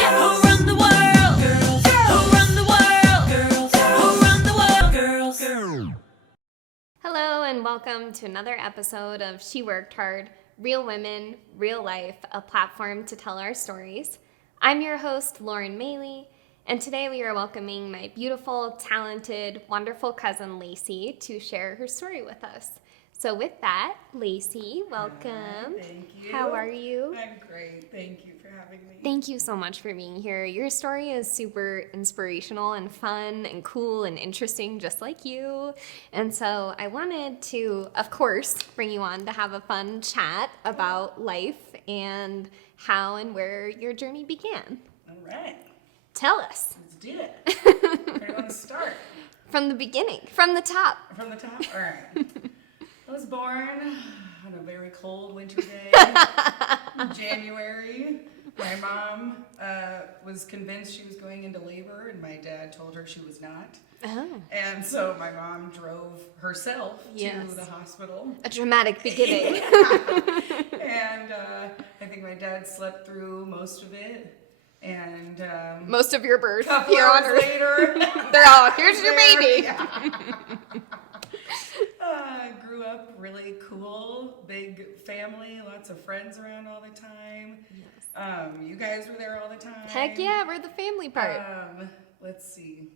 Yeah, who run the world? Girls. Who run the world? Girls. Who run the world? Girls. Hello and welcome to another episode of She Worked Hard, Real Women, Real Life, a platform to tell our stories. I'm your host, Lauren Maley, and today we are welcoming my beautiful, talented, wonderful cousin, Lacey, to share her story with us. So with that, Lacey, welcome. Hi, thank you. How are you? I'm great. Thank you for having me. Thank you so much for being here. Your story is super inspirational and fun and cool and interesting, just like you. And so I wanted to, of course, bring you on to have a fun chat about life and how and where your journey began. All right. Tell us. Let's do it. Where do you want to start? From the beginning, from the top. From the top? All right. I was born on a very cold winter day in January. My mom was convinced she was going into labor, and my dad told her she was not. Oh. And so my mom drove herself Yes. to the hospital. A dramatic beginning. And I think my dad slept through most of it. And Most of your birth couple here on hours Earth. later, They're all, here's your there, baby. yeah. Grew up really cool, big family, lots of friends around all the time. Yes. You guys were there all the time. Heck yeah, we're the family part. Let's see.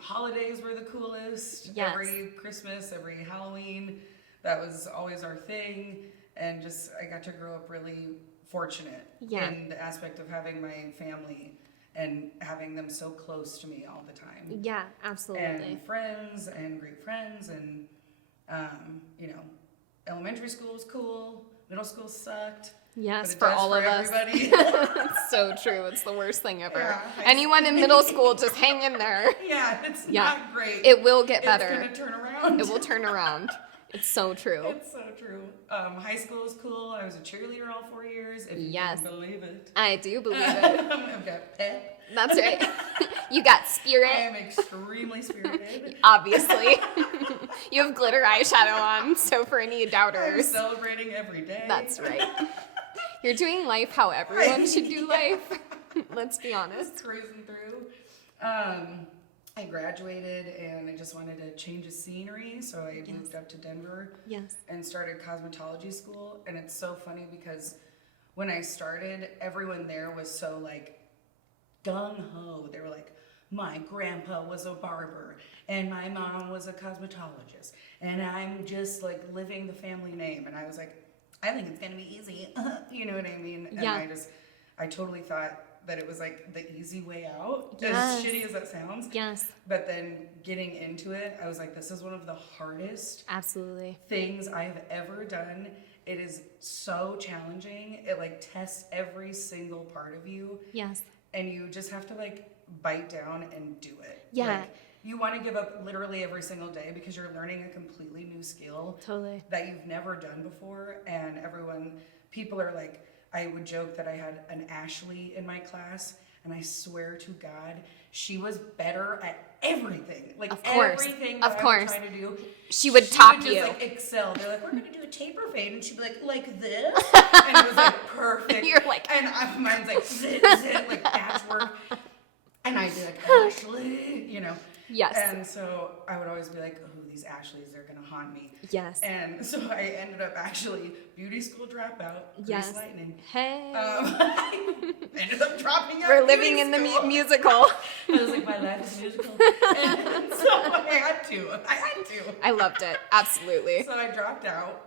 Holidays were the coolest. Yes. Every Christmas, every Halloween, that was always our thing. And I got to grow up really fortunate in the aspect of having my family and having them so close to me all the time. Yeah, absolutely. And friends and great friends and, elementary school was cool, middle school sucked. Yes, but it for does all for of us. everybody. It's so true. It's the worst thing ever. Yeah, Anyone in middle school, just hang in there. Yeah, it's Yeah. not great. It will get better. It's going to turn around. It will turn around. It's so true. It's so true. High school was cool. I was a cheerleader all 4 years, if Yes. you can believe it. I do believe it. I've got pep. That's right. You got I spirit, am extremely spirited. obviously. You have glitter eyeshadow on, so for any I'm downers, celebrating every day. that's right. You're doing life how everyone should do life. Let's be honest. Just cruising through. I graduated and I just wanted to change the scenery, so I moved up to Denver Yes. and started cosmetology school. And it's so funny because when I started, everyone there was so gung-ho. They were like, my grandpa was a barber and my mom was a cosmetologist and I'm just living the family name. And I was like, I think it's gonna be easy. You know what I mean? And Yeah. I totally thought that it was the easy way out, Yes. as shitty as that sounds. Yes, But then getting into it, I was like, this is one of the hardest absolutely. things I've ever done. It is so challenging. It tests every single part of you. Yes. And you just have to bite down and do it. Yeah. You want to give up literally every single day because you're learning a completely new skill Totally. that you've never done before. And people are I would joke that I had an Ashley in my class, and I swear to God, she was better at everything. Of course. Everything Of that course. I was trying to do. She would top just, you. Excel. They're like, we're going to do a taper fade. And she'd be like this. And it was perfect. You're like. And mine's zit, patchwork. And I'd be Ashley, Yes. And so I would always be like, oh, these Ashleys, they're going to haunt me. Yes. And so I ended up actually beauty school dropout. Yes. Grease Lightning. Hey. I ended up dropping out. We're of living beauty in the school. musical. I was my life is musical. And so I had to. I loved it. Absolutely. So I dropped out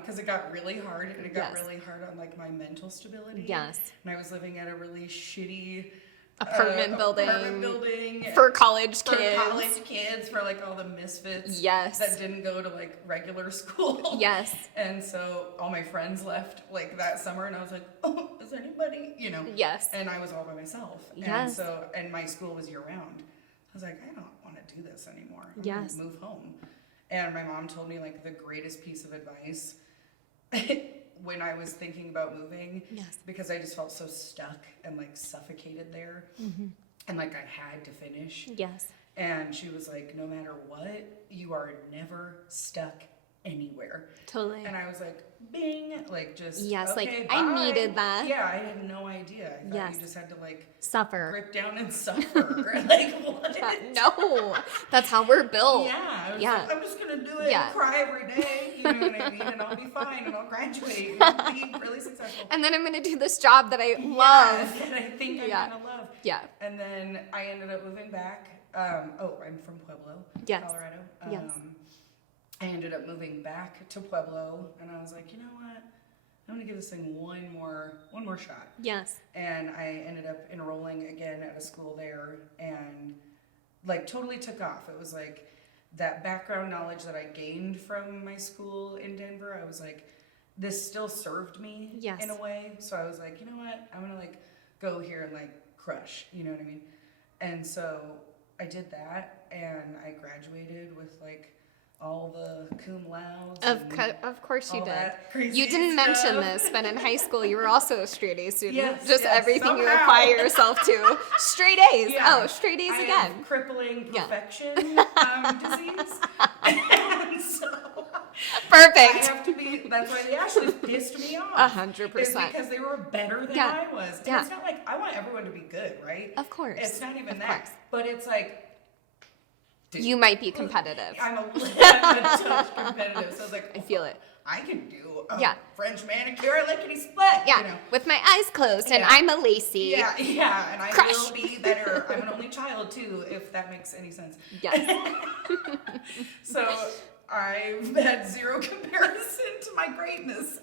because it got really hard, and it got Yes. really hard on my mental stability. Yes. And I was living at a really shitty apartment building for college for kids. college kids, for all the misfits Yes. that didn't go to regular school. Yes. And so all my friends left that summer, and I was like, oh, is there anybody? Yes. And I was all by myself. Yes. And my school was year round. I was like, I don't want to do this anymore. I'm Yes. gonna move home. And my mom told me the greatest piece of advice when I was thinking about moving. Yes. Because I just felt so stuck and suffocated there. Mm-hmm. And I had to finish. Yes. And she was like, no matter what, you are never stuck anywhere. Totally. And I was like, bing, like just, Yes, okay, like, bye. I needed that. Yeah, I had no idea. I thought Yes. you just had to like Suffer. grip down and suffer. Like, what? No, that's how we're built. Yeah, I was Yeah. like, I'm just gonna do it Yeah. and cry every day, you know what I mean? And I'll be fine and I'll graduate and I'll be really successful. And then I'm going to do this job that I love. And I think I'm Yeah. gonna love. Yeah. And then I ended up moving back. I'm from Pueblo, Yes. Colorado. Yes. I ended up moving back to Pueblo, and I was like, you know what? I'm gonna give this thing one more shot. Yes. And I ended up enrolling again at a school there, and like totally took off. It was like that background knowledge that I gained from my school in Denver. I was like, this still served me Yes. in a way. So I was like, you know what? I'm gonna like go here and like crush. You know what I mean? And so I did that, and I graduated with like all the cum laudes. Of course you all did. that crazy You didn't mention stuff. this, but in high school you were also a straight A student. Yes, Just yes, everything you somehow. apply yourself to. Straight A's. Yeah. Oh, straight A's I again. have crippling Yeah. perfection disease. And so I Perfect. have to be, that's why they actually pissed me off. 100%. Is because they were better than Yeah. I was. And Yeah. it's not like, I want everyone to be good, right? Of course. It's not even Of that. course. But it's like, dude, You might be competitive. I'm a touch competitive. So I was like, I feel it. I can do a Yeah. French manicure lickety split. Yeah. You know? With my eyes closed, and Yeah. I'm a Lacey. Yeah, yeah, and I Crush. will be better. I'm an only child too, if that makes any sense. Yes. So I've had zero comparison to my greatness.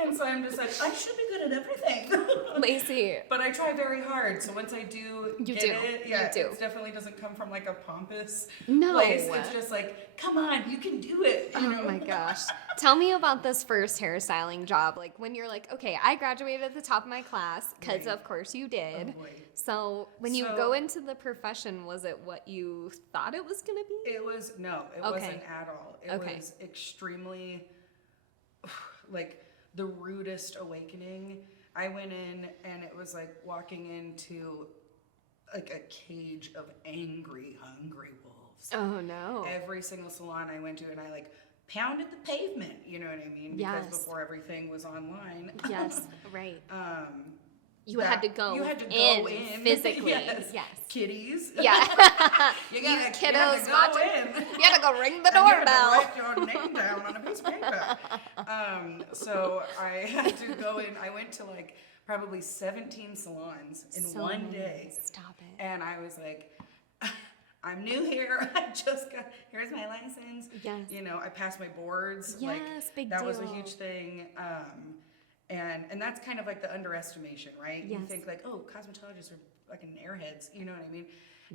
And so I'm just like, I should be good at everything. Lacey. But I try very hard. So once I do You get do. it, You yeah, do. it definitely doesn't come from like a pompous No. place. It's just like, come on, you can do it. You know? Oh my gosh. Tell me about this first hairstyling job. Like when you're like, okay, I graduated at the top of my class, because Right. of course you did. Oh boy. So when you So- go into the profession, was it what you thought it was going to be? It was, no, it Okay. wasn't at all. It Okay. was extremely, like, the rudest awakening. I went in and it was like walking into like a cage of angry, hungry wolves. Oh no. Every single salon I went to, and I like pounded the pavement, you know what I mean? Because Yes. before everything was online. Yes, right. You that- had to go You had to in, go in physically. Yes. Yes. Kitties. Yeah. You You gotta kiddos go watching. in. You had to go ring the And you had to doorbell. write your name down on a piece of paper. So I had to go in. I went to like probably 17 salons in So one many. day. Stop it. And I was like, I'm new here. I just got, here's my license. Yes. You know, I passed my boards. Yes, big That was a deal. huge thing. And that's kind of like the underestimation, right? You Yes. think like, oh, cosmetologists are fucking airheads, you know what I mean?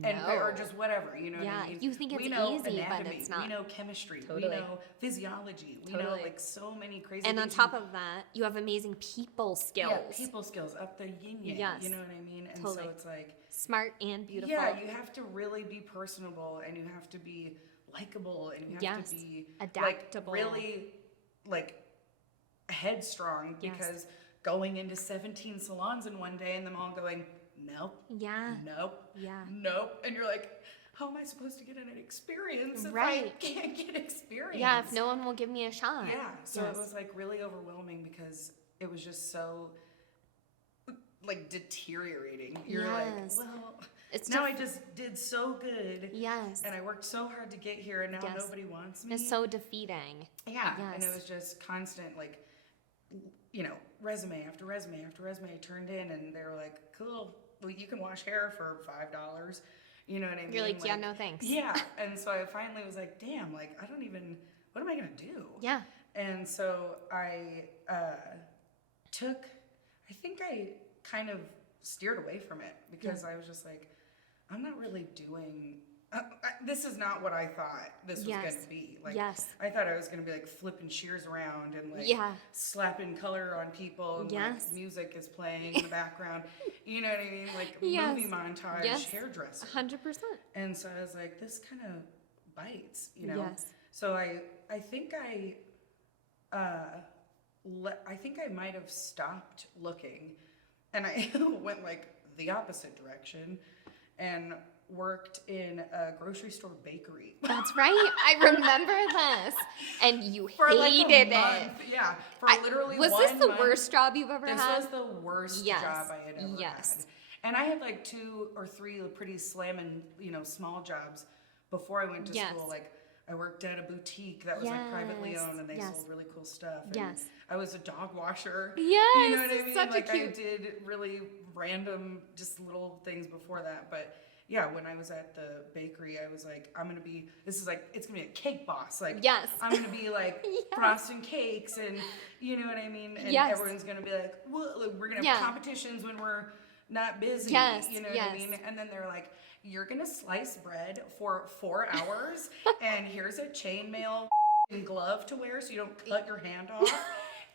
And No. or just whatever, you know what Yeah, I mean? you think we it's know easy, but anatomy, it's not. we know chemistry, Totally. we know physiology, we know Totally. like so many crazy And on things. top of that, you have amazing people skills. Yeah, people skills up the yin yang, Yes. you know what I mean? And Totally. so it's like, Smart and beautiful. yeah, you have to really be personable, and you have to be likable, and you have Yes. to be Adaptable. like really like headstrong, Yes. because going into 17 salons in one day and them all going, nope, Yeah. nope, Yeah. nope, and you're like, how am I supposed to get an experience if I Right. can't get experience? Yeah, if no one will give me a shot. Yeah, so Yes. it was like really overwhelming because it was just so like deteriorating. You're Yes. like, well, It's now def- I just did so good, Yes. and I worked so hard to get here, and now Yes. nobody wants me. It's so defeating. Yeah, and it Yes. was just constant, like, you know, resume after resume after resume I turned in, and they were like, cool, well, you can wash hair for $5. You know what I mean? You're like, yeah, no thanks. Yeah, and so I finally was like, damn, like, I don't even, what am I going to do? Yeah. And so I I think I kind of steered away from it because I was just like, I'm not really doing, this is not what I thought this was Yes. going to be. Like, Yes. I thought I was going to be like flipping shears around and like Yeah. slapping color on people and Yes. like music is playing in the background. You know what I mean? Like Yes. movie montage, Yes. hairdresser. 100%. And so I was like, this kind of bites, you know? Yes. So I think I think I might have stopped looking, and I went like the opposite direction and worked in a grocery store bakery. That's right. I remember this. And you For like hated a month. it. Yeah, for literally Was 1 this the month. worst job you've ever This had? was the worst Yes. job I had ever Yes. had. And I had like 2 or 3 pretty slamming, small jobs before I went to Yes. school. Like I worked at a boutique that was like privately owned, and they Yes. sold really cool stuff. And Yes. I was a dog washer. Yes, You know what I mean? such a Like I cute- did really random, just little things before that. But yeah, when I was at the bakery, I was like, it's gonna be a cake boss. Like, Yes. I'm gonna be like Yes. frosting cakes, and you know what I mean? And Yes. everyone's gonna be like, well, like, we're gonna Yeah. have competitions when we're not busy. Yes, You know yes. what I mean? And then they're like, you're gonna slice bread for 4 hours, and here's a chainmail glove to wear so you don't cut your hand off.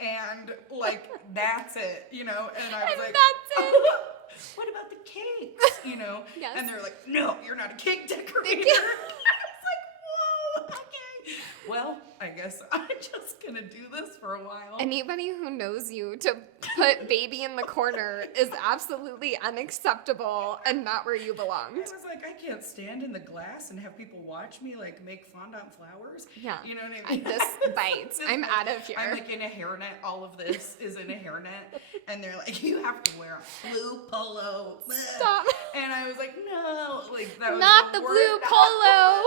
And like that's it, And I was And like, that's it. what about the cakes? Yes. And they're like, no, you're not a cake decorator. I was like, whoa, okay. Well, I guess I'm just gonna do this for a while. Anybody who knows you to put baby in the corner is absolutely unacceptable and not where you belong. I was like, I can't stand in the glass and have people watch me like make fondant flowers. Yeah. You know what I mean? This bites. I'm out of here. I'm like in a hairnet. All of this is in a hairnet. And they're like, you have to wear a blue polo. Stop. And I was like, no. Like, that was Not the worst. blue polo.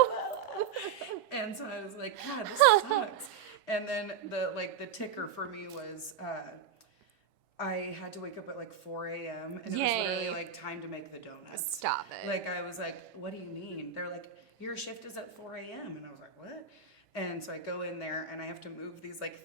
And so I was like, God, this sucks. And then the ticker for me was I had to wake up at like 4 a.m. and it was Yay. literally like time to make the donuts. Stop it. Like I was like, what do you mean? They're like, your shift is at 4 a.m. And I was like, what? And so I go in there and I have to move these like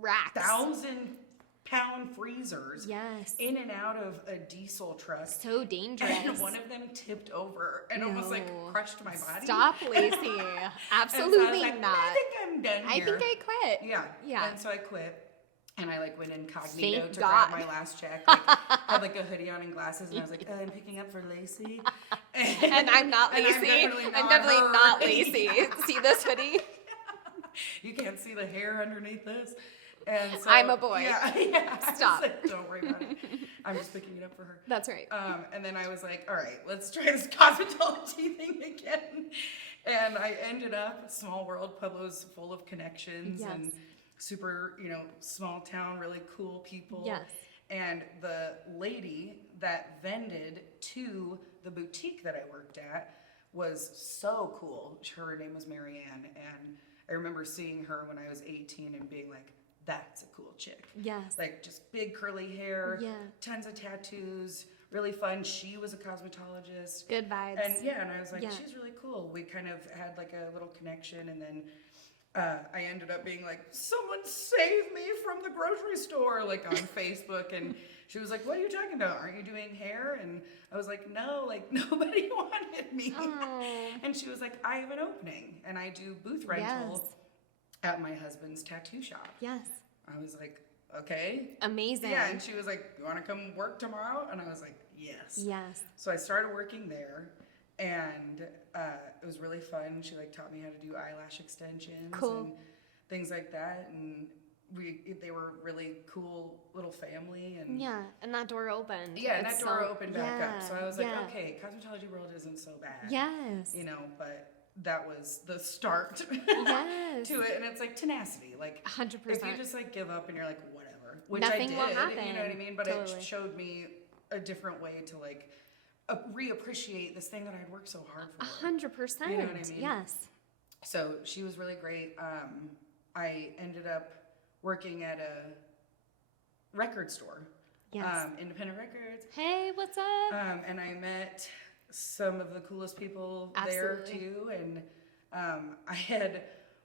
Racks. 1,000-pound freezers Yes. in and out of a diesel truck. So dangerous. And one of them tipped over and almost like No. crushed my body. Stop, Lacey. And so I was Absolutely like, not. I think I'm done I here. think I quit. Yeah. Yeah. And so I quit. And I like went incognito Thank to God. grab my last check. Like, had like a hoodie on and glasses, and I was like, I'm picking up for Lacey. And I'm not And Lacey. I'm definitely her. not Lacey. Yeah. See this hoodie? You can't see the hair underneath this. And so, I'm a boy. Yeah. Yeah. I was Stop. like, don't worry about it. I'm just picking it up for her. That's right. And then I was like, all right, let's try this cosmetology thing again. And I ended up, small world, Pueblo's full of connections Yes. and super, small town, really cool people. Yes. And the lady that vended to the boutique that I worked at was so cool. Her name was Marianne. And I remember seeing her when I was 18 and being like, that's a cool chick. Yes. Like just big curly hair, Yeah. tons of tattoos, really fun. She was a cosmetologist. Good vibes. And and I was like, Yeah. she's really cool. We kind of had like a little connection, and then I ended up being like, someone save me from the grocery store, like on Facebook. And she was like, what are you talking about? Aren't you doing hair? And I was like, no, like nobody wanted me. Oh. And she was like, I have an opening and I do booth rental at my husband's tattoo shop. Yes. I was like, okay. Amazing. Yeah, and she was like, you want to come work tomorrow? And I was like, yes. Yes. So I started working there, and it was really fun. She like taught me how to do eyelash extensions Cool. and things like that, and they were really cool little family. And Yeah, and that door opened. yeah, and that It's door so- opened back up. So I was like, yeah. okay, cosmetology world isn't so bad. Yes. But that was the start Yes. to it, and it's like tenacity. Like 100%. if you just like give up and you're like whatever, which Nothing I did, will you happen. know what I mean? But Totally. it showed me a different way to like reappreciate this thing that I'd worked so hard for. 100%. You know what I mean? Yes. So she was really great. I ended up working at a record store, Yes. independent records, Hey, what's up? and I met some of the coolest people there Absolutely. too. And I had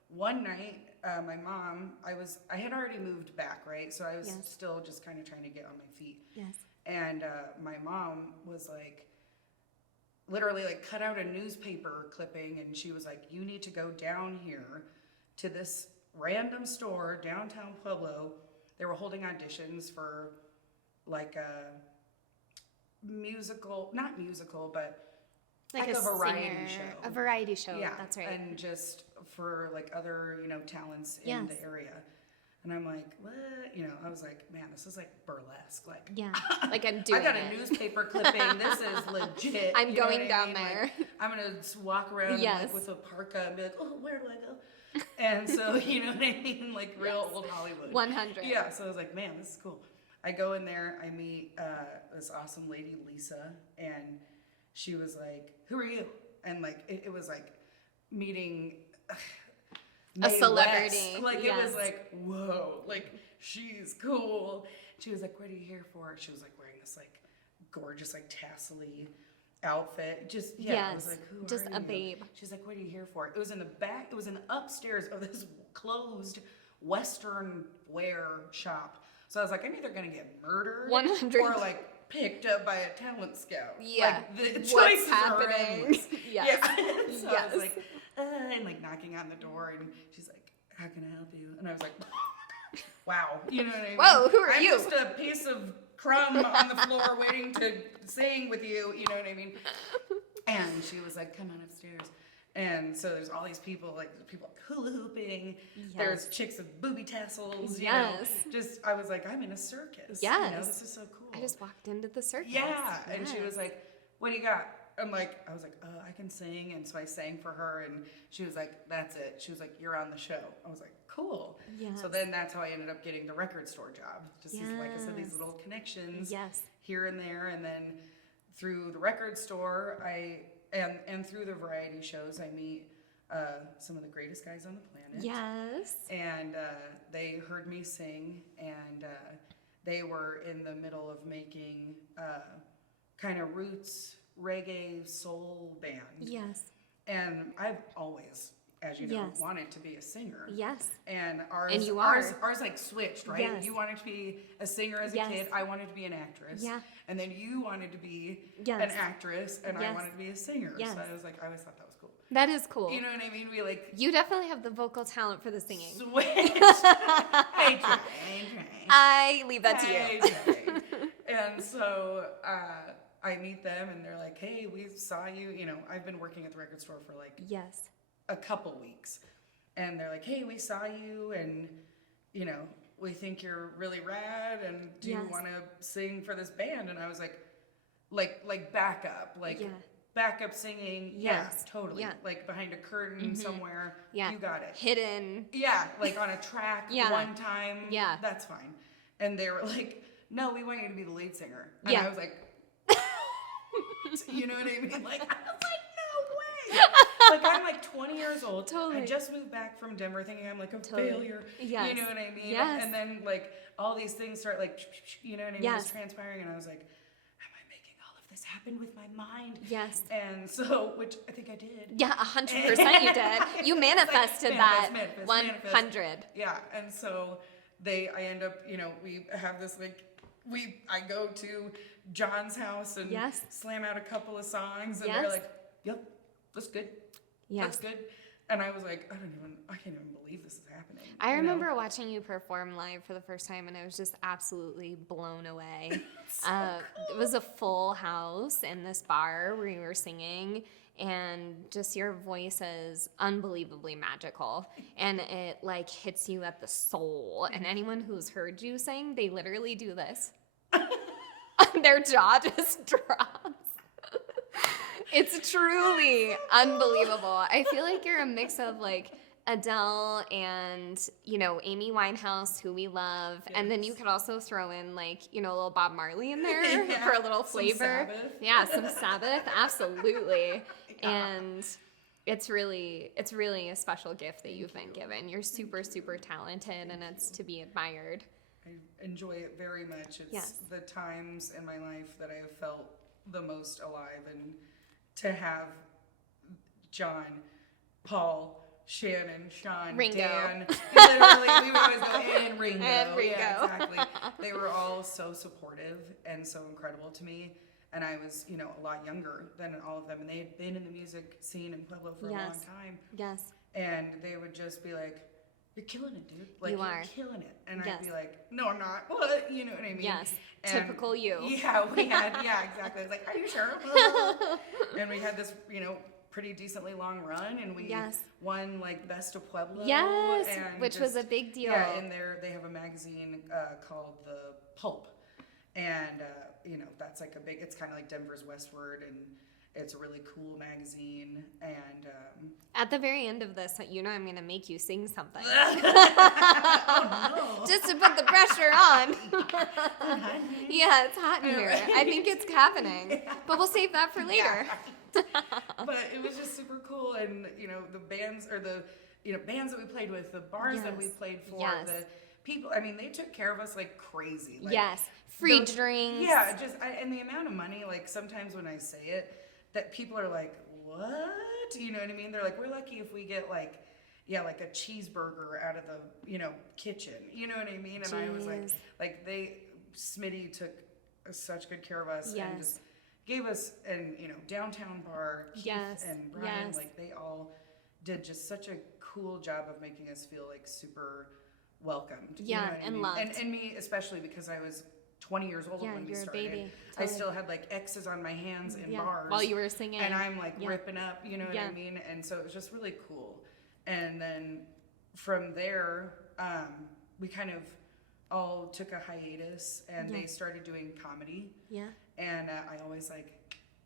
one night, my mom, I had already moved back, right? So I was Yes. still just kind of trying to get on my feet. Yes. And my mom was like, literally like cut out a newspaper clipping, and she was like, you need to go down here to this random store downtown Pueblo. They were holding auditions for like a musical, not musical, but like a variety singer, show. A variety show. Yeah, That's right. and just for like other, talents in Yes. the area. And I'm like, what? You know, I was like, man, this is like burlesque. Like, Yeah. Like I'm doing I got it. a newspaper clipping. This is legit. I'm You know going what I down mean? there. Like, I'm going to walk around Yes. like, with a parka and be like, oh, where do I go? And so, you know what I mean? Like real old Hollywood. 100. Yeah. So I was like, man, this is cool. I go in there. I meet this awesome lady, Lisa. And she was like, who are you? And like, it was like meeting... A Mae celebrity. West. Like, Yes. it was like, whoa, like, she's cool. She was like, what are you here for? She was like wearing this like gorgeous, like tassel-y outfit. Just, yeah, I was Yes. like, who Just are a you? babe. She's like, what are you here for? It was in the back, it was in the upstairs of this closed Western wear shop. So I was like, I'm either going to get murdered 100. or like picked up by a talent scout. Yeah. Like, the What's choices happening? are endless. Yes. Yeah. So I Yes. was like, and like knocking on the door, and she's like, how can I help you? And I was like, wow. You know what I mean? Whoa, who are I'm you? just a piece of crumb on the floor waiting to sing with you. You know what I mean? And she was like, come on upstairs. And so there's all these people, like people hula hooping. Yes. There's chicks with booby tassels. You Yes. know, just I was like, I'm in a circus. Yes. You know, this is so cool. I just walked into the circus. Yeah. And she Yes. was like, what do you got? I was like, I can sing. And so I sang for her, and she was like, that's it. She was like, you're on the show. I was like, cool. Yes. So then that's how I ended up getting the record store job. Just these, like I said, these Yes. little connections Yes. here and there. And then through the record store, and through the variety shows, I meet some of the greatest guys on the planet. Yes. And they heard me sing, and they were in the middle of making kind of roots reggae soul band. Yes. And I've always, as you know, Yes. wanted to be a singer. Yes. And ours, And you ours are. like switched, right? Yes. You wanted to be a singer as a Yes. kid. I wanted to be an actress. Yeah. And then you wanted to be Yes. an actress, and I Yes. wanted to be a singer. Yes. So I was like, I always thought that was cool. That is cool. You know what I mean? We like You definitely have the vocal talent for the singing. switched. I try. I leave that to I you. try. And so I meet them, and they're like, hey, we saw you. You know, I've been working at the record store for like Yes. a couple weeks, and they're like, hey, we saw you, and you know, we think you're really rad, and do you Yes. want to sing for this band? And I was like backup, like Yeah. backup singing. Yes. Yeah, totally. Yeah. Like behind a curtain somewhere. Yeah. You got it. Hidden. Yeah, like on a track Yeah. one time. Yeah. That's fine. And they were like, no, we want you to be the lead singer. And Yeah. I was like, you know what I mean? Like, I was like, no way. Like, I'm like 20 years old. Totally. I just moved back from Denver thinking I'm like a Totally. failure. Yes. You know what I mean? Yes. And then like all these things start like, you know what I mean? Yes. Just transpiring. And I was like, am I making all of this happen with my mind? Yes. And so, which I think I did. Yeah, 100% you did. You manifested that. manifest. 100. Yeah, and so I end up, you know, we have this like, I go to John's house and Yes. slam out a couple of songs, and Yes. they're like, yep, that's good. Yes. That's good. And I was like, I can't even believe this is happening. I you know? remember watching you perform live for the first time, and I was just absolutely blown away. It was a full house in this bar where you were singing, and just your voice is unbelievably magical, and it like hits you at the soul. And anyone who's heard you sing, they literally do this. Their jaw just drops. It's truly unbelievable. I feel like you're a mix of like Adele and, you know, Amy Winehouse, who we love. And then you could also throw in like, you know, a little Bob Marley in there Yeah, for a little some flavor. Sabbath. Yeah, some Sabbath. Absolutely. Yeah. And it's really a special gift that you've been given. You're super, super talented, and it's to be admired. I enjoy it very much. It's Yes. the times in my life that I have felt the most alive, and to have John, Paul, Shannon, Sean, Ringo. Dan, literally, we would always go, and Ringo. And Ringo. Yeah, exactly. They were all so supportive and so incredible to me. And I was, you know, a lot younger than all of them. And they had been in the music scene in Pueblo for a long Yes. time. Yes. And they would just be like, you're killing it, dude. Like, You you're are. killing it. And Yes. I'd be like, no, I'm not. What? You know what I mean? Yes. And Typical you. Yeah, we had, yeah, exactly. I was like, are you sure? And we had this, you know, pretty decently long run, and we Yes. won like Best of Pueblo. Yes, and which was a big deal. Yeah, and they have a magazine called The Pulp, and you know, that's like it's kind of like Denver's Westward, and it's a really cool magazine. And At the very end of this, you know I'm going to make you sing something. oh, no. Just to put the pressure on. Yeah, it's hot in here. Right. I think it's happening. But we'll save that for later. Yeah. But it was just super cool, and you know, the bands or the bands that we played with, the bars that we Yes. played for, Yes. the people. I mean, they took care of us like crazy. Like, Yes. Free the- drinks. Yeah, and the amount of money. Like sometimes when I say it, that people are like, "What?" You know what I mean? They're like, "We're lucky if we get like." Yeah, like a cheeseburger out of the, kitchen. You know what I mean? And I was Jeez. like Smitty took such good care of us and Yes. just gave us, and downtown bar, Keith Yes, and Brian, yes. like they all did just such a cool job of making us feel like super welcomed. You Yeah, know what I and mean? loved. And me especially, because I was 20 years old Yeah, when we you're a started. baby. I Totally. still had like X's on my hands in Yeah, bars. while you were singing. And I'm like Yeah. ripping up, you know what Yeah. I mean? And so it was just really cool. And then from there, we kind of all took a hiatus, and Yeah. they started doing comedy. Yeah. And I always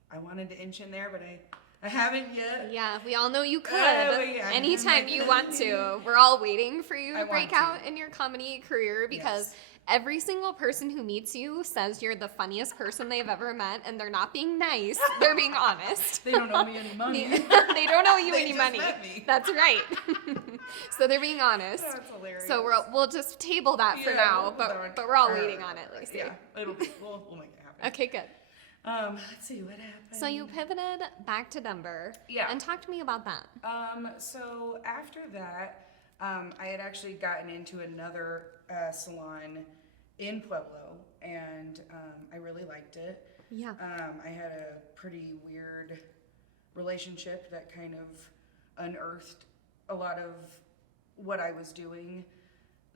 I wanted to inch in there, but I haven't yet. Yeah, we all know you could. yeah. Anytime you want to. We're all waiting for you I to want break to. out in your comedy career because Yes. every single person who meets you says you're the funniest person they've ever met, and they're not being nice. They're being honest. They don't owe me any money. They don't owe you They any just money. met me. That's right. So they're being honest. That's hilarious. So we'll just table that for Yeah, now, we'll put that on- but we're all or- waiting on it, Lacey. Yeah, we'll make it happen. Okay, good. Let's see what happened. So you pivoted back to Denver. Yeah. And talk to me about that. So after that, I had actually gotten into another salon in Pueblo, and I really liked it. Yeah. I had a pretty weird relationship that kind of unearthed a lot of what I was doing.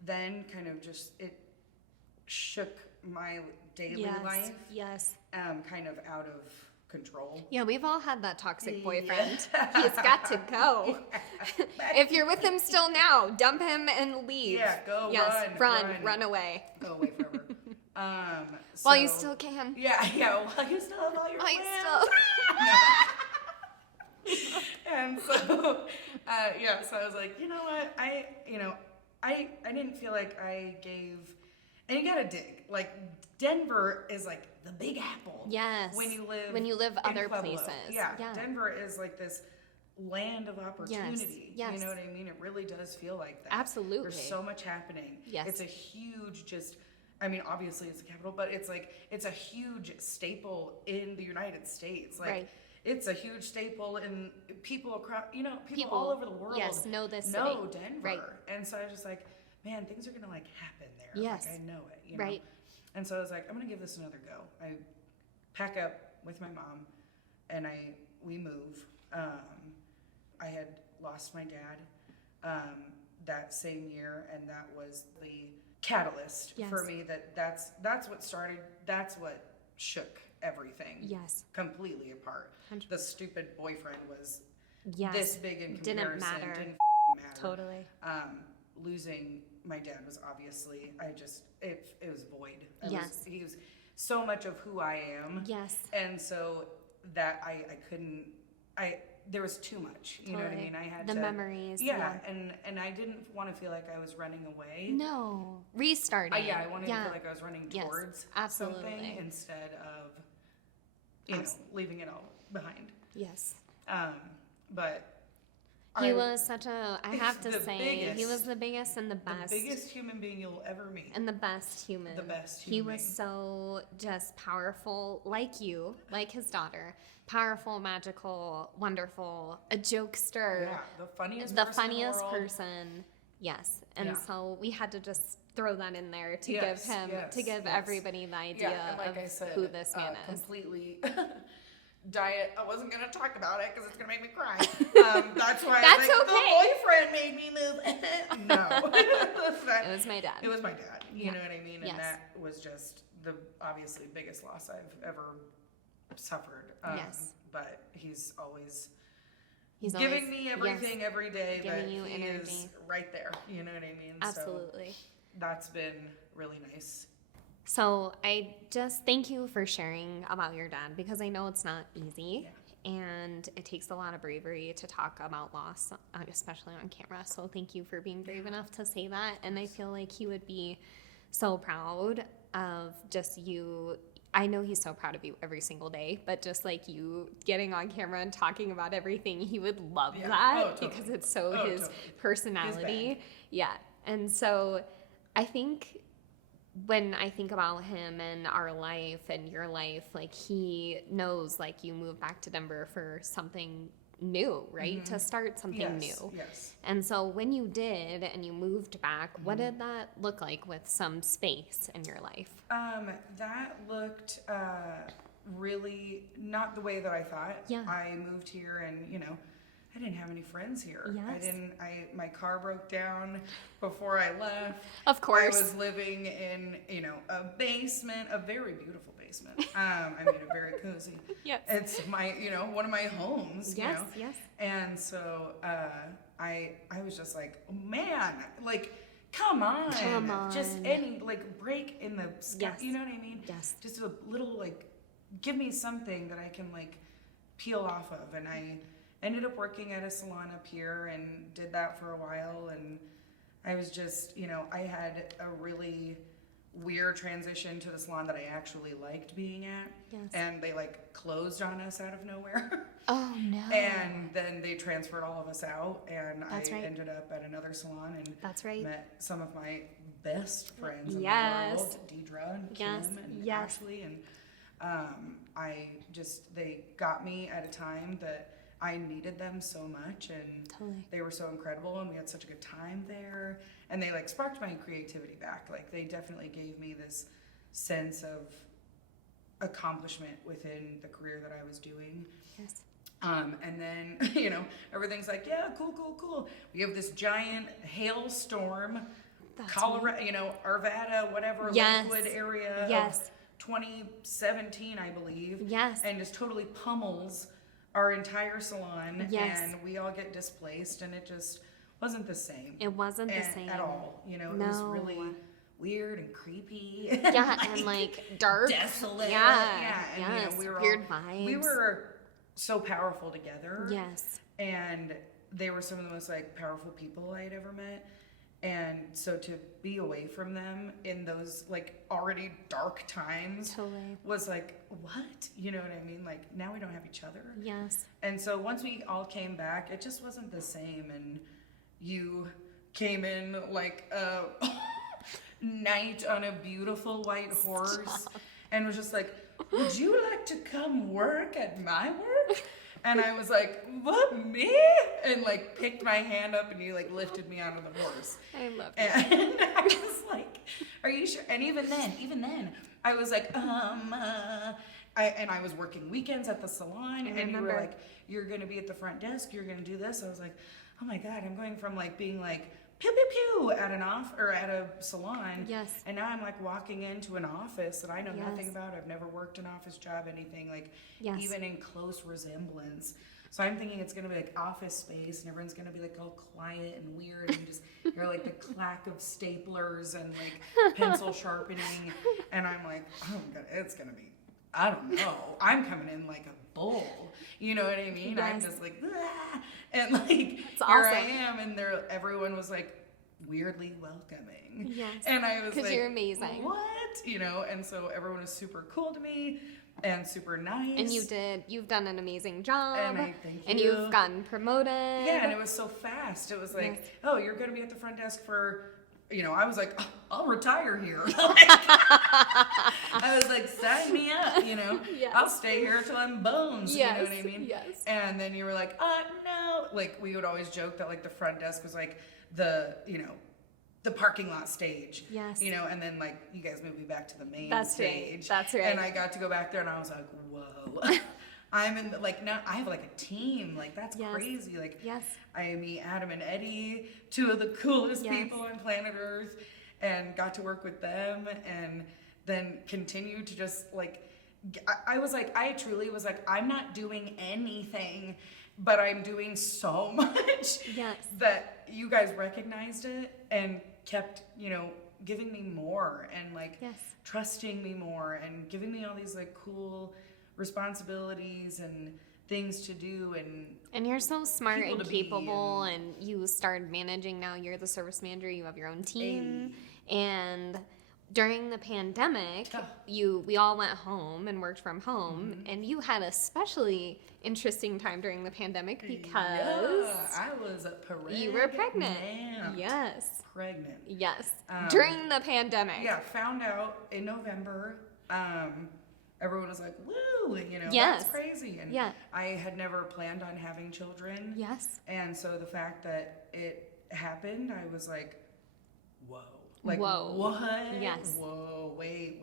Then kind of just it shook my daily Yes. life, Yes. kind of out of control. Yeah, we've all had that toxic Yeah. boyfriend. He's got to go. If you're with him still now, dump him and leave. Yeah, go yes, run. run away. Go away forever. While you so- still can. Yeah, while you still have all your While you plans. still. And so, so I was like, you know what, I didn't feel like I gave, and you gotta dig, like Denver is like the Big Apple. Yes. When you live in other Pueblo. places. Yeah, Yeah. Denver is like this land of opportunity. Yes. You know what I mean? It really does feel like that. Absolutely. There's so much happening. Yes. It's a huge obviously it's the capital, but it's a huge staple in the United States. Like Right. it's a huge staple in people across, people all over the world. Yes, know this know city. Denver. Right. And so I was just like, man, things are gonna happen there. Yes. Like I know it. Right. And so I was like, I'm gonna give this another go. I pack up with my mom, and we move. I had lost my dad that same year, and that was the catalyst Yes. for me. That's what started. That's what shook everything. Yes. Completely apart. 100%. The stupid boyfriend was Yes. this big in Didn't comparison. matter. Didn't matter. Totally. Losing my dad was obviously, it was void. Yes. He was so much of who I am. Yes. And so that I couldn't, there was too much, you know what I Totally. mean? I had The to, memories. Yeah, and I didn't want to feel like I was running away. No. Restarting. I wanted to feel like I was running Yes, towards absolutely. something instead of, leaving it all behind. Yes. But He was such a, I have to the say, he biggest- was the biggest and the best. the biggest human being you'll ever meet. And the best human. The best He human was being. so just powerful, like you, like his daughter. Powerful, magical, wonderful, a jokester. Yeah, the funniest The person in the funniest world. person. Yes. And Yeah. so we had to just throw that in there to Yes, give him, yes, to give yes. everybody the idea Yeah, and like of I said, who this man is. completely diet. I wasn't gonna talk about it because it's gonna make me cry. That's why. That's the okay. boyfriend made me move. No, It was my dad. It was my dad. You Yeah. know what I mean? And Yes. that was just the obviously biggest loss I've ever suffered. Yes. But he's always He's giving always, me everything every day giving that you he energy. is right there. You know what I mean? Absolutely. So that's been really nice. So I just thank you for sharing about your dad, because I know it's not easy. And it takes a lot of bravery to talk about loss, especially on camera. So thank you for being brave enough to say that. And I feel like he would be so proud of just you. I know he's so proud of you every single day, but just like you getting on camera and talking about everything, he would love that Totally. because it's so his Totally. personality. His bag. Yeah. And so I think when I think about him and our life and your life, like he knows like you moved back to Denver for something new, right? To start something new. Yes. And so when you did and you moved back, what did that look like with some space in your life? That looked really not the way that I thought. Yeah. I moved here and, you know, I didn't have any friends here. Yes. My car broke down before I left. Of course. I was living in, you know, a basement, a very beautiful basement. I mean, a very cozy. Yes. It's my, you know, one of my homes, Yes, you know. yes. And so I was just like, man, like, come on. Just any, like, break in the sky. Yes. You know what I mean? Yes. Just a little, like, give me something that I can, like, peel off of. And I ended up working at a salon up here and did that for a while. And I was just, you know, I had a really weird transition to the salon that I actually liked being at. Yes. And they, like, closed on us out of nowhere. Oh, no. And then they transferred all of us out, and That's I right. ended up at another salon and That's right. met some of my best friends in Yes. the world, Deidre and Yes. Kim and Yes. Ashley, and they got me at a time that I needed them so much, and Totally. they were so incredible, and we had such a good time there, and they like sparked my creativity back. Like they definitely gave me this sense of accomplishment within the career that I was doing. Yes. And then, you know, everything's like, yeah, cool. We have this giant hailstorm, That's Colorado, you know, Arvada, whatever, Yes. Lakewood area Yes. of 2017, I believe. Yes. And just totally pummels our entire salon. Yes. And we all get displaced, and it just wasn't the same. It wasn't the same. At all. You know, it was No. really weird and creepy. Yeah, and like dark. Desolate. Yeah. And, Yes. you know, we were Weird all, vibes. We were so powerful together. Yes. And they were some of the most like powerful people I had ever met. And so to be away from them in those like already dark times Totally. was like, what? You know what I mean? Like now we don't have each other. Yes. And so once we all came back, it just wasn't the same. And you came in like a knight on a beautiful white horse and was just like, would you like to come work at my work? And I was like, what, me? And like picked my hand up and you like lifted me onto the horse. I love you. And I was like, are you sure? And even then, I was like, I was working weekends at the salon, and you were remember. like, you're gonna be at the front desk, you're gonna do this. I was like, oh my God, I'm going from like being like pew pew pew at a salon. Yes. And now I'm like walking into an office that I know nothing Yes. about. I've never worked an office job, anything like Yes. even in close resemblance. So I'm thinking it's gonna be like office space, and everyone's gonna be like all quiet and weird, and you just hear like the clack of staplers and like pencil sharpening, and I'm like, oh my God, it's gonna be, I don't know. I'm coming in like a bull, you know what I mean? I'm Yes. just like, ah, and like It's here I awesome. am, and everyone was like weirdly welcoming. Yes. And I was 'Cause like, you're amazing. What? You know, and so everyone was super cool to me and super nice. And you've done an amazing job. And I thank And you. you've gotten promoted. Yeah, and it was so fast. It was like, Yes. oh, you're going to be at the front desk for, you know, I was like, oh, I'll retire here. I was like, sign me up, you know. Yes. I'll stay here till I'm bones, Yes, you know what I mean? yes. And then you were like, no. Like, we would always joke that, like, the front desk was like the, you know, the parking lot stage. Yes. You know, and then, like, you guys moved me back to the main That's right. stage. That's right. And I got to go back there, and I was like, whoa. I'm in, now I have, like, a team. Like, that's Yes. crazy. Like, Yes. I meet Adam and Eddie, two of the coolest Yes. people on planet Earth, and got to work with them, and then continued to just, like, I was like, I truly was like, I'm not doing anything but I'm doing so much Yes. that you guys recognized it and kept, giving me more and like Yes. trusting me more and giving me all these like cool responsibilities and things to do And you're so smart people and to be capable, and you started managing now. You're the service manager. You have your own team. And during the pandemic, we all went home and worked from home. And you had a especially interesting time during the pandemic because I was pregnant. you were pregnant. Yes. Pregnant. Yes. During the pandemic. Yeah, found out in November. Everyone was like, woo, Yes. that's crazy. And Yeah. I had never planned on having children. Yes. And so the fact that it happened, I was like, whoa. Like, Whoa. what? Yes. Whoa, wait.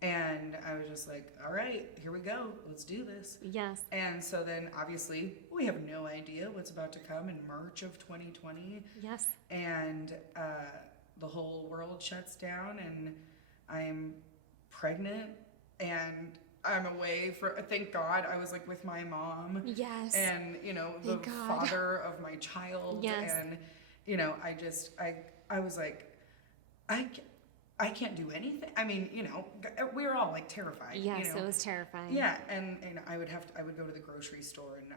And I was just like, all right, here we go. Let's do this. Yes. And so then obviously we have no idea what's about to come in March of 2020. Yes. And the whole world shuts down and I'm pregnant and I'm away thank God I was like with my mom. Yes. And, the Thank God. father of my child. Yes. And, I was like, I can't do anything. I mean, we were all like terrified. Yes, it was terrifying. Yeah, and I would go to the grocery store and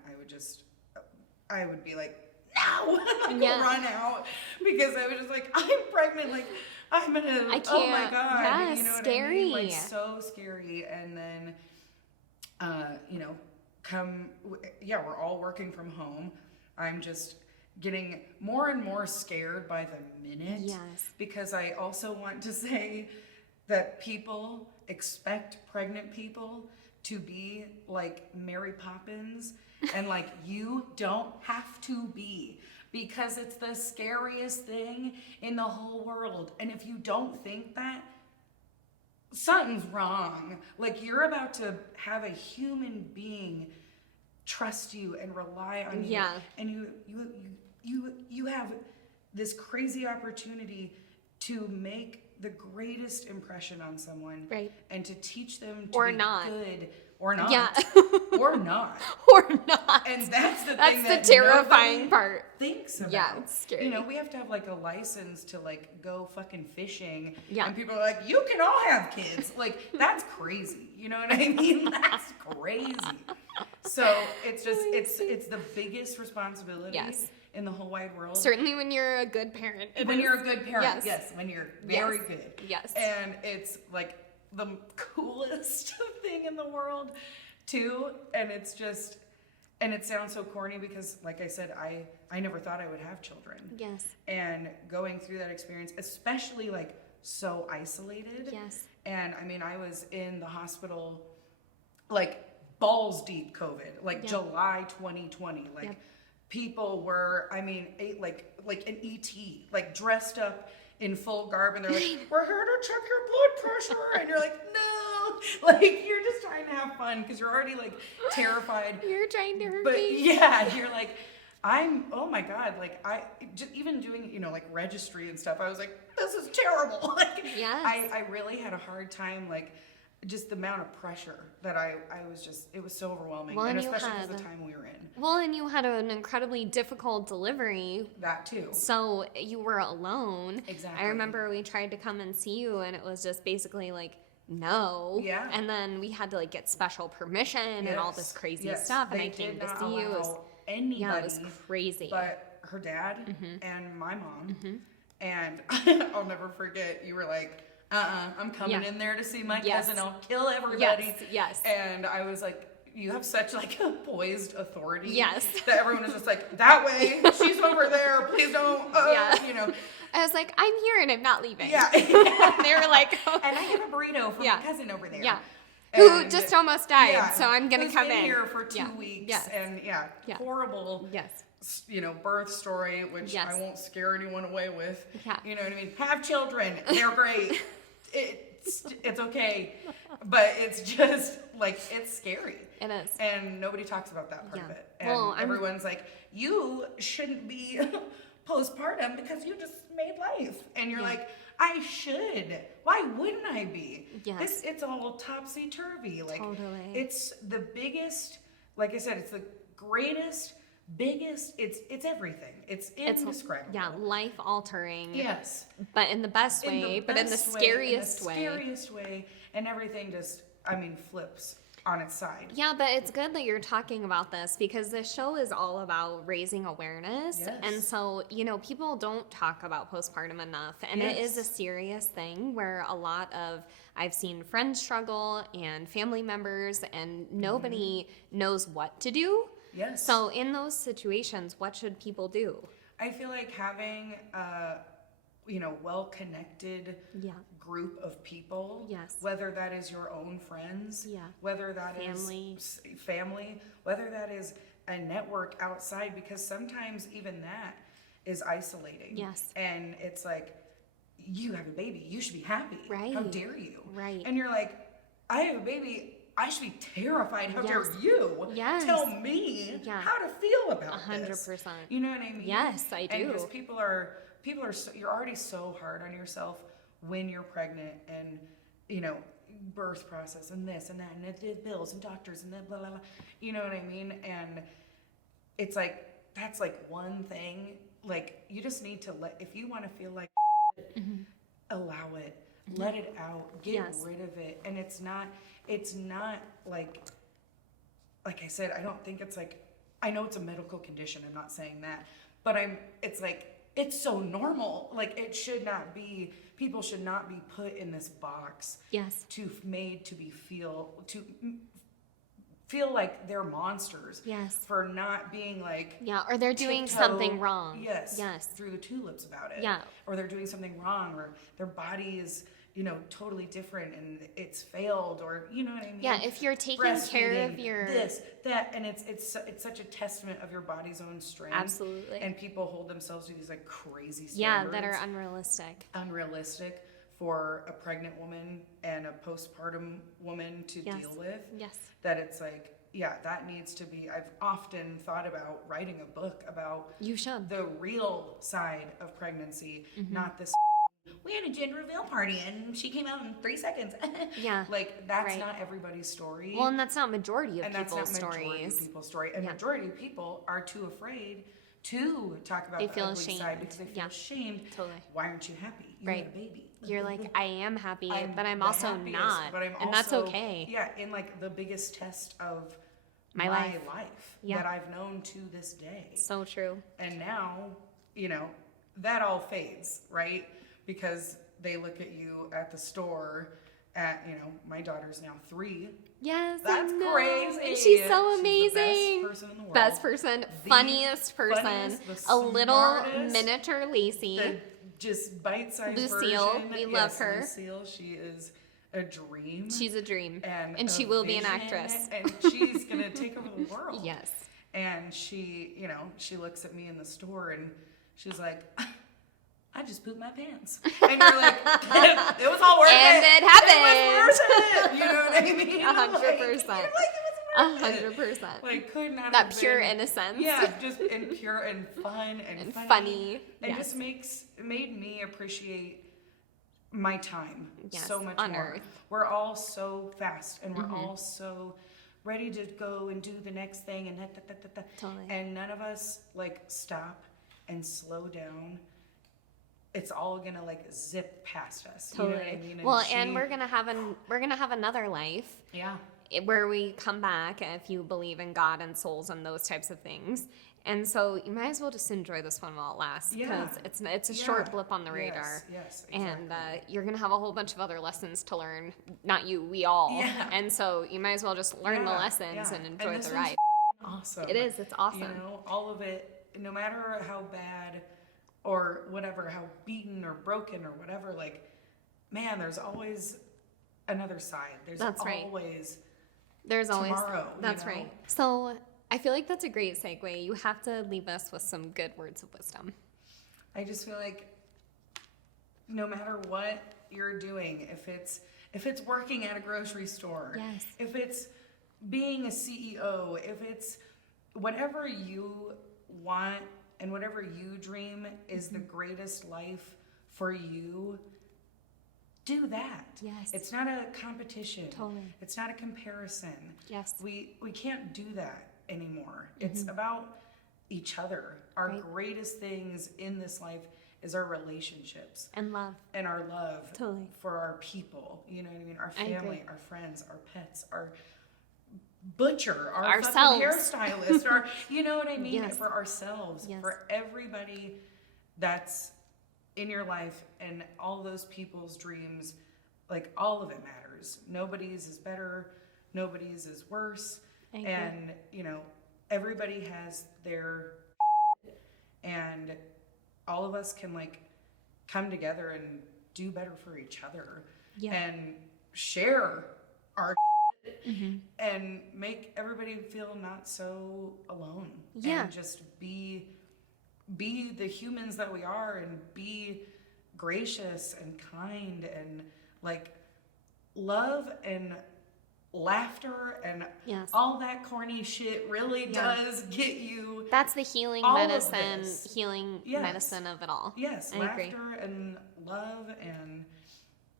I would be like, no, run out because I was just like, I'm pregnant, like I'm gonna, I can't. oh my God, Yeah, you know scary. what I mean? Like so scary. And then, we're all working from home. I'm just getting more and more scared by the minute. Yes. Because I also want to say that people expect pregnant people to be like Mary Poppins and like you don't have to be because it's the scariest thing in the whole world. And if you don't think that, something's wrong. Like you're about to have a human being trust you and rely on you. Yeah. And you have this crazy opportunity to make the greatest impression on someone. Right. And to teach them to Or be not. good. Or not. Yeah. Or not. Or not. And that's the That's thing the that terrifying nobody part. thinks about. Yeah, it's scary. We have to have like a license to like go fucking fishing. Yeah. And people are like, you can all have kids. Like, that's crazy. You know what I mean? That's crazy. So it's just, it's the biggest responsibility Yes. in the whole wide world. Certainly when you're a good parent. When you're a good parent. Yes. Yes. When you're very Yes. good. Yes. And it's like the coolest thing in the world too. And it's just, and it sounds so corny because like I said, I never thought I would have children. Yes. And going through that experience, especially like so isolated. Yes. And I mean, I was in the hospital like balls deep COVID, like July 2020. Like Yep. people were, I mean, like an ET, like dressed up in full garb, and they're like, "We're here to check your blood pressure," and you're like, "No!" Like you're just trying to have fun because you're already like terrified. You're trying to hurt But me. yeah, you're like, oh my God, like I just even doing, like registry and stuff, I was like, this is terrible. Like, Yes. I really had a hard time, like just the amount of pressure that I was just, it was so overwhelming. Well, and and you especially because had- the time we were in. Well, and you had an incredibly difficult delivery. That too. So you were alone. Exactly. I remember we tried to come and see you, and it was just basically like, no. Yeah. And then we had to like get special permission and all this crazy Yes. stuff. And They I came did to not see you. It was, allow anybody, yeah, it was crazy. but her dad and my mom. Mm-hmm. And I'll never forget, you were like, I'm coming Yeah. in there to see my Yes. cousin. I'll kill everybody. Yes, yes. And I was like, you have such like a poised authority. Yes. That everyone was just like, that way, she's over there. Please don't. Yeah. I was like, I'm here and I'm not leaving. Yeah. And they were like, oh. And I have a burrito for Yeah. my cousin over there. Yeah. Who And- just almost died, yeah, so I'm gonna who's come been in. here for 2 Yeah. weeks. Yes. And yeah, horrible. Yes. Birth story, which Yes. I won't scare anyone away with. Yeah. You know what I mean? Have children. They're great. It's okay. But it's just like, it's scary. It is. And nobody talks about that part of Yeah. it. And Well, everyone's like, you shouldn't be postpartum because you just made life. And you're Yeah. like, I should. Why wouldn't I be? Yes. It's all topsy-turvy. Like, Totally. it's the biggest, like I said, it's the greatest, biggest, it's everything. It's indescribable. Yeah, life altering. Yes. But in the best way, but in the scariest way. Scariest way, and everything just, flips on its side. Yeah, but it's good that you're talking about this because this show is all about raising awareness. Yes. And so, people don't talk about postpartum enough. And it is a serious thing where I've seen friends struggle and family members, and nobody knows what to do. Yes. So in those situations, what should people do? I feel like having well-connected group of people, Yes. whether that is your own friends, Yeah. whether that Family. is family, whether that is a network outside, because sometimes even that is isolating. Yes. And it's like, you have a baby, you should be happy. Right. How dare you? Right. And you're like, I have a baby, I should be terrified. How dare Yes. you Yes. tell me Yeah. how to feel about 100%. this? You know what I mean? Yes, I do. And because people are you're already so hard on yourself when you're pregnant, and birth process and this and that and the bills and doctors and blah blah blah. You know what I mean? And it's like that's like one thing. Like you just need to if you want to feel like allow it, let it out, get Yes. rid of it. And it's not like I said, I don't think it's like, I know it's a medical condition, I'm not saying that, but it's like, it's so normal. Like it should not be, people should not be put in this box. Yes. Made to feel like they're monsters. Yes. For not being like. Yeah, or they're doing tiptoe, something wrong. Yes. Yes. Through the tulips about it. Yeah. Or they're doing something wrong, or their body is, totally different and it's failed, or you know what I mean? Yeah, if you're taking care of Breastfeeding, your this, that, and it's such a testament of your body's own strength. Absolutely. And people hold themselves to these like crazy standards. yeah, that are unrealistic for a pregnant woman and a postpartum woman to Yes. deal with. Yes. That it's like, yeah, that needs to be. I've often thought about writing a book about You should. the real side of pregnancy, not this. We had a gender reveal party and she came out in 3 seconds. Yeah. Like that's Right. not everybody's story. Well, and that's not majority of and that's people's not majority stories. of people's story. And Yeah. majority of people are too afraid to talk about They the feel ugly side ashamed. because they feel Yeah. ashamed. Totally. Why aren't you happy? You Right. had a baby. You're like, I am happy, but I'm the also happiest, not. But I'm and that's also- okay. Yeah, in like the biggest test of My life. Yeah. that I've known to this day. So true. And now, that all fades, right? Because they look at you at the store at, my daughter's now 3. Yes, That's I know. crazy. And she's so She's amazing. the best person in the world. Best person, funniest person, funniest, the a little smartest, miniature Lacey. The just bite-sized Lucille, version. we love Yes, her. Lucille, she is a dream. She's a dream. and she a will be an vision, actress. And she's going to take over the world. Yes. And she, she looks at me in the store and she's like, I just pooped my pants. And you're like, it was all worth And it. it happened. It was worth it. You know what I mean? 100%. Like, it was worth it. 100%. Like, could not That have pure been, innocence. Yeah, just and pure and fun and, funny. It Yes. just made me appreciate my time Yes, so much on more. earth. We're all so fast and we're all so ready to go and do the next thing and Totally. and none of us like stop and slow down. It's all gonna like zip past us. Totally. You know what I mean? Well, and we're gonna have another life. Yeah. Where we come back if you believe in God and souls and those types of things. And so you might as well just enjoy this one while it lasts Yeah. because it's a short blip on the Yes, radar. yes, And exactly. you're going to have a whole bunch of other lessons to learn. Not you, we all. Yeah. And so you might as well just learn the lessons and enjoy this the one's ride. Awesome. It is. It's awesome. All of it, no matter how bad or whatever, how beaten or broken or whatever, like, man, there's always another side. There's That's right. always There's always tomorrow, you That's know? right. So I feel like that's a great segue. You have to leave us with some good words of wisdom. I just feel like no matter what you're doing, if it's working at a grocery store, Yes. if it's being a CEO, if it's whatever you want and whatever you dream is the greatest life for you, do that. Yes. It's not a competition. Totally. It's not a comparison. Yes. We can't do that. anymore. It's about each other. Our greatest things in this life is our relationships And love. and our love Totally. for our people. You know what I mean? Our I agree. family, our friends, our pets, our butcher, our Ourselves. fucking hairstylist, our, you know what I mean? Yes. For ourselves, Yes. for everybody that's in your life and all those people's dreams, like all of it matters. Nobody's is better, nobody's is worse. I agree. And, you know, everybody has their and all of us can like come together and do better for each other and share our and make everybody feel not so alone and just be the humans that we are and be gracious and kind and like love and laughter and all that corny shit really does get you. That's the healing all of medicine, this. medicine of it all. Yes, I laughter agree. and love and,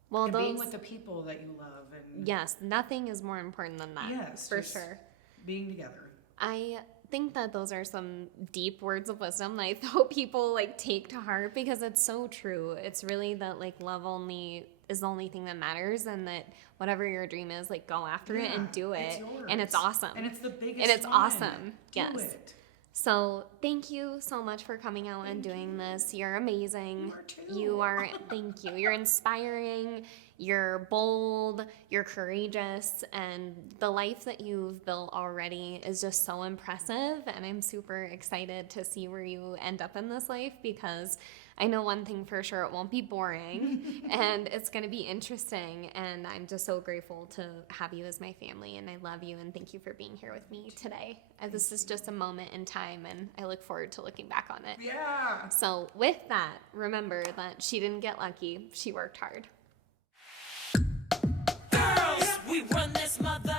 Well, and those, being with the people that you love and yes, nothing is more important than that. yes, for just sure. being together. I think that those are some deep words of wisdom that I hope people like take to heart because it's so true. It's really that like love only is the only thing that matters and that whatever your dream is, like go after it and do it. It's yours. And it's awesome. And it's the biggest And it's one. awesome. Do Yes. it. So thank you so much for coming out and doing this. You're amazing. You are too. You are, thank you. You're inspiring, you're bold, you're courageous, and the life that you've built already is just so impressive. And I'm super excited to see where you end up in this life because I know one thing for sure, it won't be boring and it's going to be interesting. And I'm just so grateful to have you as my family and I love you and thank you for being here with me today. This is just a moment in time and I look forward to looking back on it. Yeah. So with that, remember that she didn't get lucky, she worked hard. Girls, we run this mother.